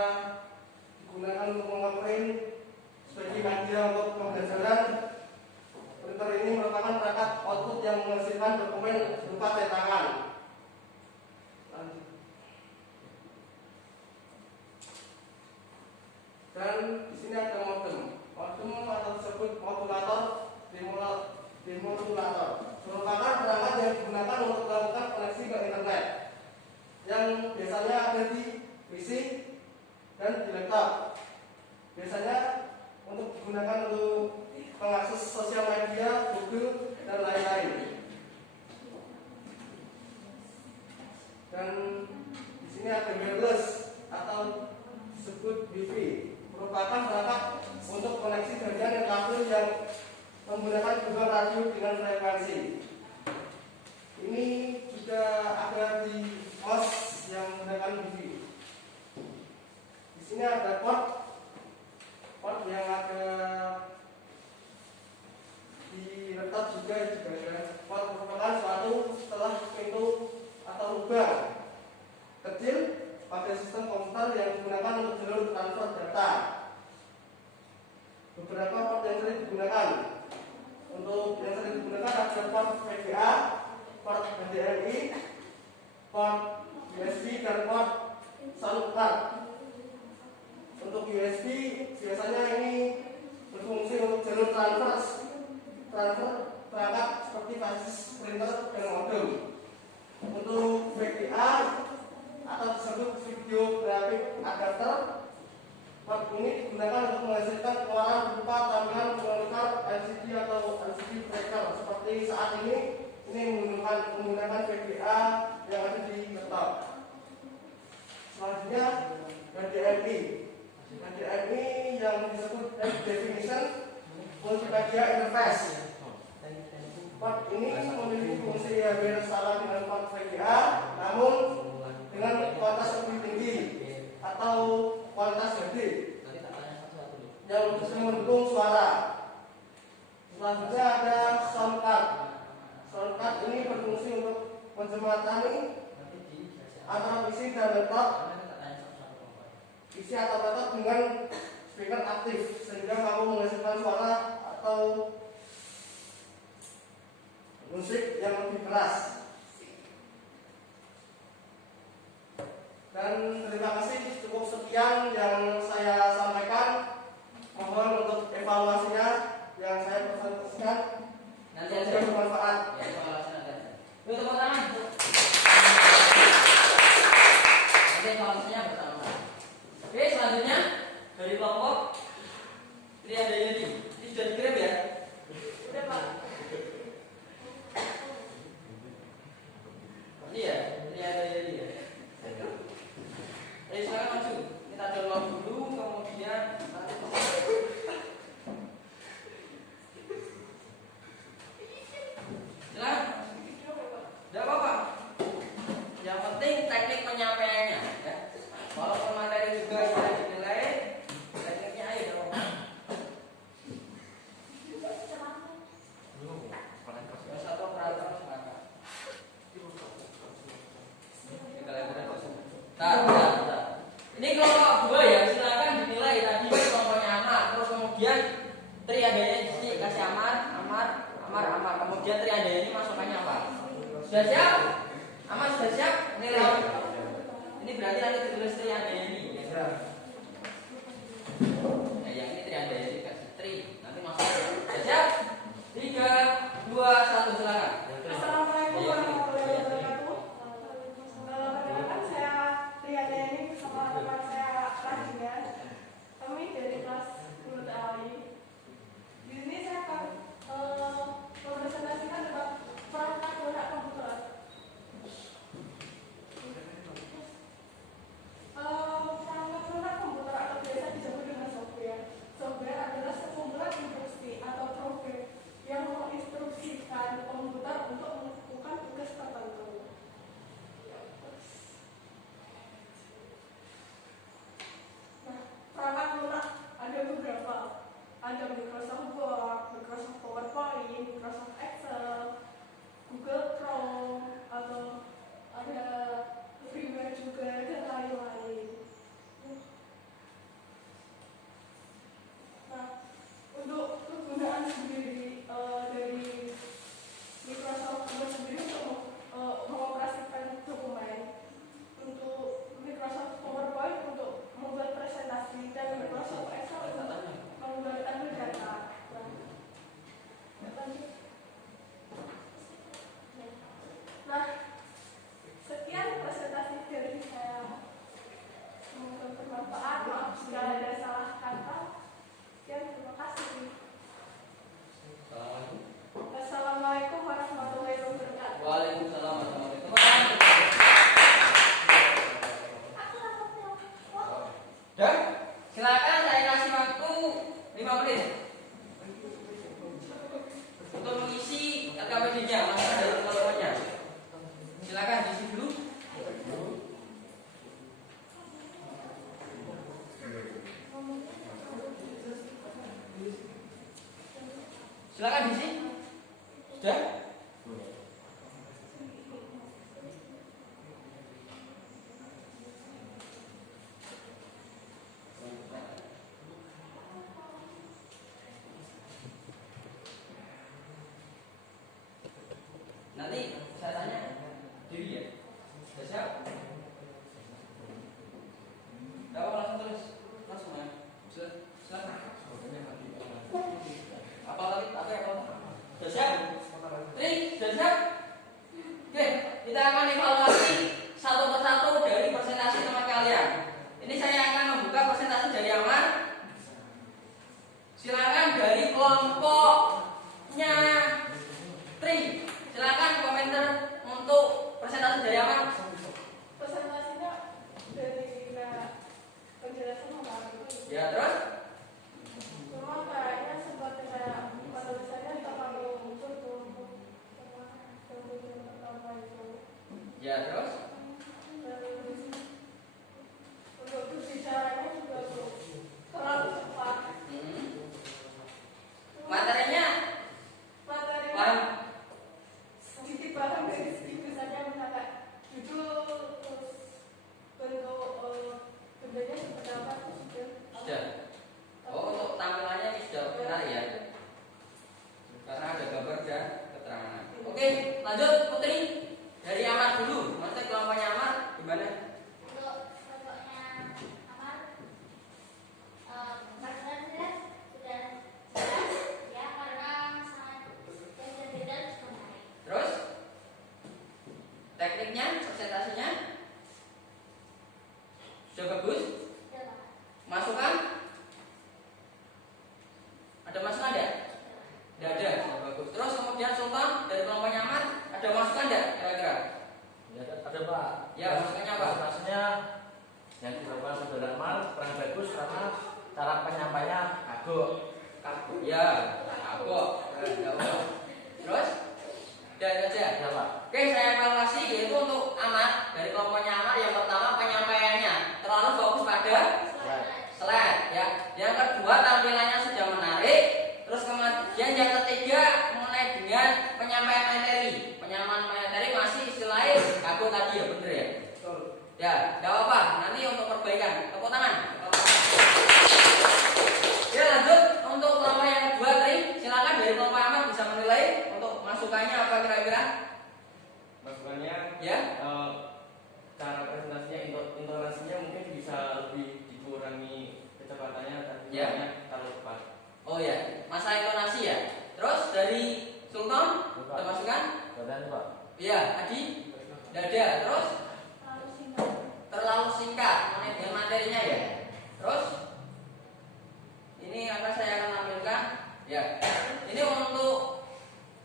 digunakan untuk mengeprint sebagai media untuk pembelajaran. Printer ini merupakan perangkat output yang menghasilkan dokumen berupa cetakan. Dan di sini ada modem. Modem atau disebut modulator, demodulator, merupakan perangkat yang digunakan untuk melakukan koneksi ke internet, yang biasanya ada di PC dan di laptop. Biasanya untuk digunakan untuk mengakses sosial media, Google, dan lain-lain. yang menggunakan gelombang radio dengan frekuensi. Ini juga ada di MOS yang menggunakan wifi. Di sini ada port yang ada diletak juga ada. Port merupakan suatu setelah pintu atau lubang kecil pada sistem komputer yang digunakan untuk jalur transfer data. Beberapa port yang sering digunakan ada port VGA, port HDMI, port USB dan port SAN card. Untuk USB biasanya ini berfungsi untuk jalur transfer perangkat seperti fasis printer dan modem. Untuk VGA atau disebut video graphic adapter, port ini digunakan untuk menghasilkan keluaran berupa tampilan monitor LCD atau LCD breaker. Seperti saat ini menggunakan VGA yang ada di laptop. Selanjutnya HDMI. HDMI yang disebut High Definition Multimedia Interface. Port ini memiliki fungsi hampir sama dengan port VGA, namun dengan kualitas lebih tinggi atau kualitas HD yang bisa mendukung suara. Selanjutnya ada sound card. Sound card ini berfungsi untuk menjembatani antara PC dan laptop, PC atau laptop dengan speaker aktif sehingga mampu menghasilkan suara atau musik yang lebih keras. Dan terima kasih, cukup sekian yang saya sampaikan. Mohon untuk evaluasinya yang saya presentasikan. Nanti aja bermanfaat. Ya, evaluasi nanti. Yuk tepuk tangan. Nanti evaluasinya bersama. Oke, selanjutnya dari kelompok Triandayani. Ini sudah dikirim ya? Udah Pak. Ini ya, Triandayani ya. Silakan maju. Kita download dulu, kemudian nanti silakan. Tidak apa-apa. Yang penting teknik penyampaiannya, ya. Walaupun materi juga bisa dinilai, tekniknya ayo dong. Yang satu operator silakan. Bentar. Ini kelompok 2 ya, silakan dinilai tadi kelompoknya Amar, terus kemudian Triandayani di sini kasih Amar. Kemudian Triandayani masukannya apa? Sudah siap? Amar sudah siap? Nilai. Ini berarti nanti ditulis Triandayani. Ya. Nah, yang ini Triandayani kasih Tri. Nanti masukkan. Sudah siap? 3, 2, 1 silakan. Assalamualaikum warahmatullahi wabarakatuh. Perkenalkan saya Triandayani bersama teman saya Rajina. Kami dari kelas 10 TAI. Di sini saya akan mempresentasikan tentang perangkat lunak komputer. Perangkat lunak komputer atau biasa disebut dengan software. Software adalah sekumpulan instruksi atau program yang menginstruksikan komputer untuk melakukan tugas tertentu. Nah, perangkat lunak ada beberapa. Ada Microsoft Word, Microsoft PowerPoint, Microsoft Excel, Google Chrome, atau ada freeware juga dan lain-lain. Nah, untuk kegunaan sendiri dari Microsoft Word sendiri untuk mengoperasikan dokumen, untuk Microsoft PowerPoint untuk membuat presentasi, dan Microsoft Excel untuk membuat tabel data. Nah, sekian presentasi dari saya. Semoga bermanfaat. Maaf jika ada salah kata. Sekian, terima kasih. Silakan diisi. Sudah? Nanti saya tanya diri ya. Sudah siap? Tidak apa langsung tulis. Langsung ya. Silakan. Apa lagi? Apa? Sudah siap? Sudah siap? Oke, kita akan evaluasi satu persatu dari presentasi teman kalian. Ini saya akan membuka presentasi dari Amar. Silakan dari kelompoknya Tri. Silakan komentar untuk presentasi dari Amar. Presentasinya dari penjelasan apa? Ya, terus? Cuma kayaknya sempat kayak penulisannya terlalu muncul tuh pertama itu. Ya, terus? Untuk berbicaranya juga tuh terlalu cepat. Materinya Materinya sedikit bahkan dari segi misalnya misalnya judul terus bentuk bendanya seperti apa itu sudah. Oh, untuk tampilannya ini sudah benar ya. Karena ada gambar dan keterangan. Oke, lanjut Putri. Dari Amar dulu. Maksudnya kelompoknya Amar gimana? Untuk kelompoknya Amar, materinya sudah jelas ya karena sangat berbeda dan menarik. Terus? Tekniknya, presentasinya sudah bagus? Sudah Pak. Masukan? Ada masukan enggak? Tidak ada, sudah bagus. Terus kemudian Sultan dari kelompoknya Amar, ada masukan enggak kira-kira? Ya, ada Pak. Ya, masukannya apa? Presentasinya yang dilakukan saudara Amal kurang bagus karena cara penyampaiannya kagok. Ya, aku. Terus? Dan aja. Ya Pak. Oke, saya evaluasi yaitu untuk Amar dari kelompoknya Amar. Yang pertama penyampaiannya terlalu fokus pada slide ya. Yang kedua tampilannya sudah menarik. Terus kemudian yang ketiga mengenai dengan penyampaian materi. Penyampaian materi masih istilahnya aku tadi ya, bener ya? Ya, tidak apa-apa. Nanti untuk perbaikan. Tepuk tangan. Ya, lanjut untuk kelompok yang kedua Tri. Silakan dari kelompok Amar bisa menilai untuk masukannya apa kira-kira? Masukannya Ya. cara presentasinya, intonasinya mungkin bisa lebih dikurangi kecepatannya tapi Ya. terlalu cepat. Oh ya, masalah intonasi ya. Terus dari Sultan ada masukan? Dan Pak. Iya, Adi? Tidak ada. Terus Terlalu singkat. terlalu singkat mengenai dengan materinya ya. Terus ini akan saya akan tampilkan. Ya, ini untuk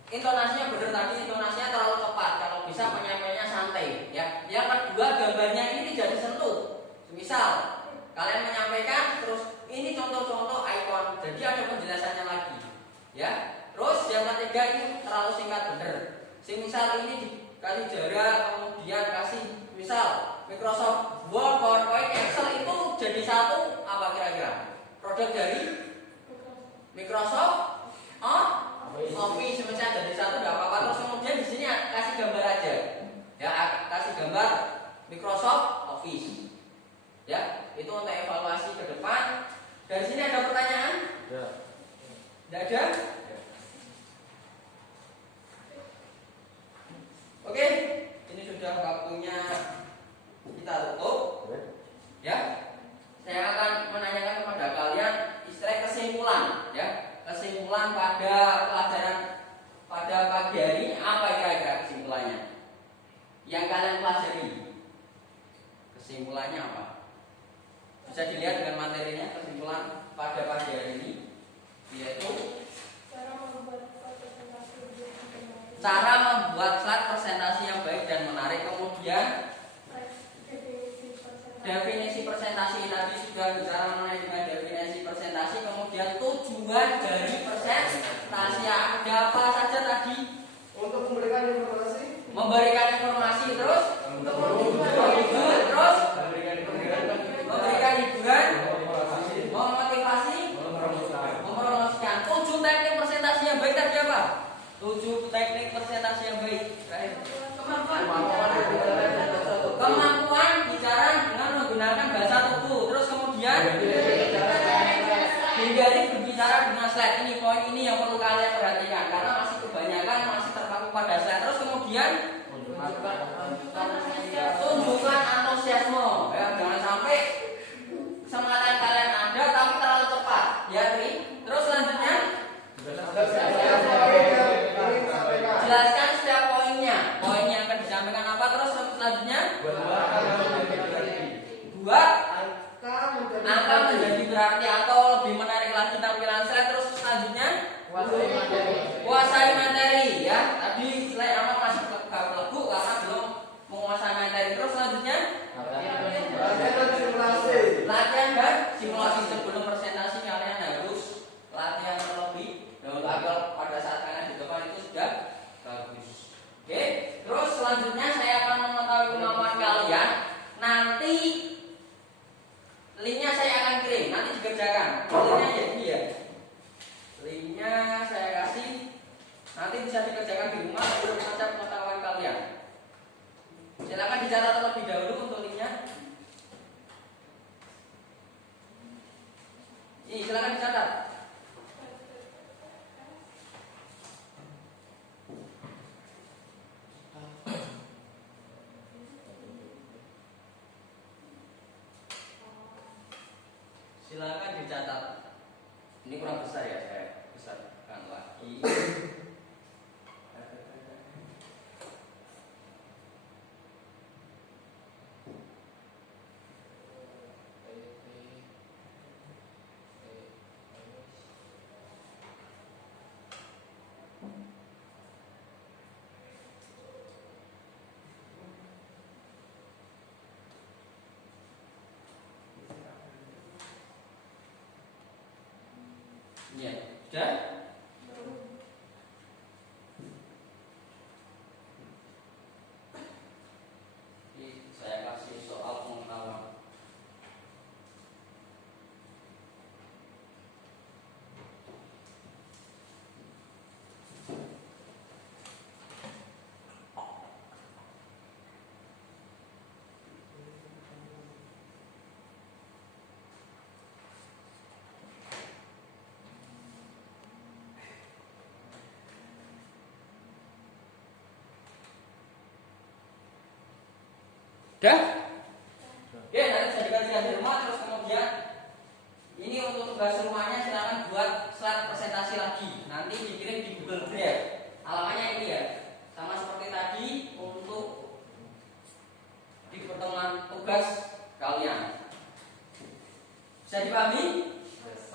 intonasinya benar tadi, intonasinya terlalu cepat. Kalau bisa penyampaiannya santai. Ya. Yang kedua gambarnya ini tidak disentuh. Misal kalian menyampaikan terus ini contoh-contoh ikon. Jadi ada penjelasannya lagi. Ya. Terus yang ketiga ini terlalu singkat bener. Misal ini dikasih jarak, kemudian kasih misal Microsoft Word, PowerPoint, Excel itu jadi satu apa kira-kira? Produk dari Microsoft Office misalnya jadi satu enggak apa-apa. Terus kemudian di sini kasih gambar aja. Ya, kasih gambar Microsoft Office. Ya, itu untuk evaluasi ke depan. Dari sini ada pertanyaan? Ya. Tidak ada? Oke, ini sudah waktunya kita tutup. Ya, saya akan menanyakan kepada kalian istilah kesimpulan. Ya, kesimpulan pada pelajaran pada pagi hari apa kira-kira kesimpulannya? Yang kalian pelajari, kesimpulannya apa? Bisa dilihat dengan materinya kesimpulan pada pagi hari ini, yaitu cara membuat slide presentasi yang baik dan menarik. Kemudian definisi presentasi tadi sudah bicara mengenai dengan definisi presentasi. Kemudian tujuan dari presentasi ada apa saja tadi? Untuk memberikan informasi, Memberikan informasi, terus menghibur, terus memberikan hiburan, memotivasi, mempromosikan. 7 teknik presentasi yang baik tadi 7 teknik presentasi yang baik. Kemampuan Kemampuan bicara dengan menggunakan bahasa tubuh. Terus kemudian hindari berbicara dengan slide. Ini poin ini yang perlu kalian perhatikan karena masih kebanyakan masih terpaku pada slide. Terus kemudian tunjukkan antusiasme. Ya, jangan sampai semangat kalian ada tapi terlalu cepat. Ya, Tri. Terus selanjutnya jelaskan setiap poinnya. Poin yang akan disampaikan apa? Terus selanjutnya buat angka menjadi berarti atau lebih menarik lagi tampilan slide. Terus selanjutnya kuasai materi ya. Tadi slide aman masih kelebu karena belum menguasai materi. Terus selanjutnya latihan dan simulasi. Sebelum presentasi kalian harus latihan terlebih dahulu agar pada saat kalian di depan itu sudah bagus. Oke. Terus selanjutnya saya akan mengetahui kemampuan kalian. Nanti linknya saya akan kirim, nanti dikerjakan. Linknya ya ini ya. Linknya saya kasih, nanti bisa dikerjakan di rumah untuk mengecek pengetahuan kalian. Silakan dicatat terlebih dahulu untuk linknya. Ini silakan dicatat. Silakan dicatat. Ini kurang besar ya, saya besarkan lagi. Ya, sudah? Ini saya kasih soal pengetahuan. Sudah? Oke, nanti saya dikasih di rumah. Terus kemudian ini untuk tugas rumahnya silakan buat slide presentasi lagi. Nanti dikirim di Google Drive. Alamannya ini ya, sama seperti tadi untuk di pertemuan tugas kalian. Bisa dipahami?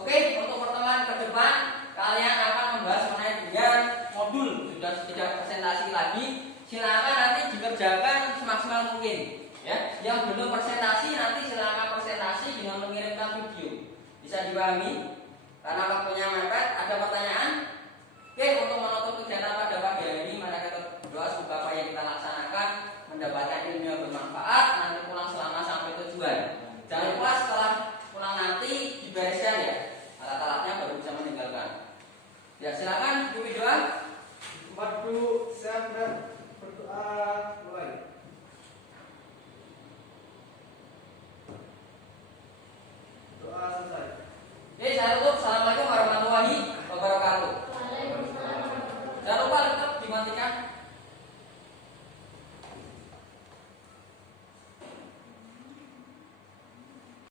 Oke, untuk pertemuan ke depan kalian akan membahas mengenai dengan modul. Sudah tidak presentasi lagi. Silakan nanti dikerjakan semaksimal mungkin. Ya, yang belum presentasi nanti silakan presentasi dengan mengirimkan video. Bisa dipahami? Karena waktunya